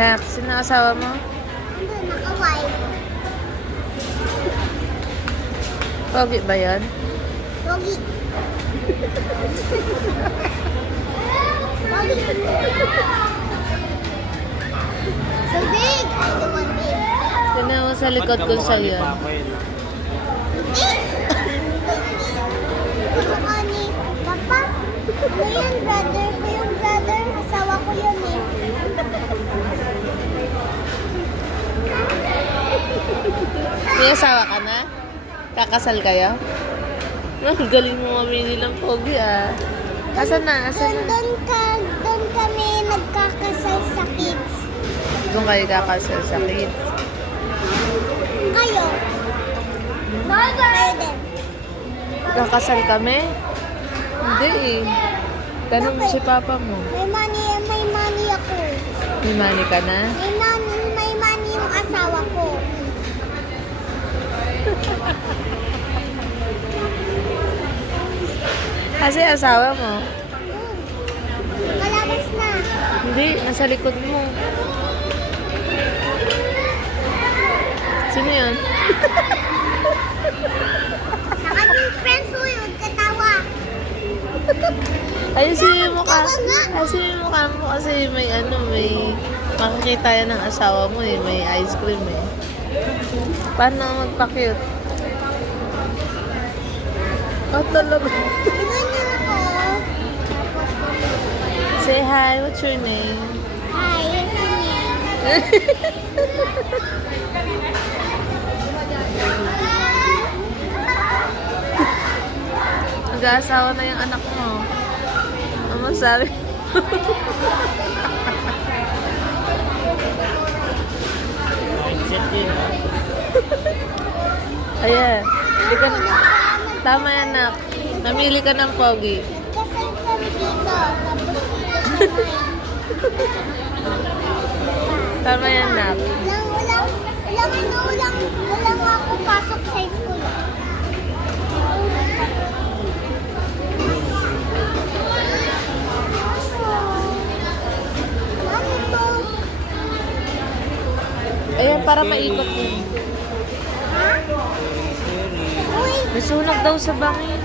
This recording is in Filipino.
Nak, sino ang asawa mo? Andun, nakaway. Pogi ba yan? Pogi. Pogi. So big. I don't want big. Tignan mo sa likod ko sa'yo. Eh! Mukha ni Papa. Ano yan, brother ko yung brother. Asawa ko yun eh. May asawa ka na? Kakasal kayo? Ang galing mo mamili ng pogi ah. Asan na? Asan na? Doon kami nagkakasal sa kids. Doon kayo kakasal sa kids. Kayo? Kayo din. Kakasal kami? Hindi eh. Tanong mo si papa mo. May money ako. May money ka na? May money yung asawa ko. Kasi asawa mo. Malabas na. Hindi, nasa likod mo. Sino yun? Sa kanyang friends ko yun, katawa. Ayusin mo yung mukha. Tawa nga. Ayusin mo yung mukha mo kasi may makikita yan ng asawa mo eh. May ice cream eh. Paano magpa-cute? Oh, talaga. Tingnan niyo ako. Say hi, what's your name? Hi, yes niya. Mag-aasawa na yung anak mo. Ano sabi? Ayan. Hindi ka na. Tama yan, nak. Namili ka ng pogi. Kasal kami dito. Tapos dito Tama yan, nak. Walang ako pasok sa school. Mami po. Ayan, para maikot yun. Ha? Uy, May sunog daw sa bangin.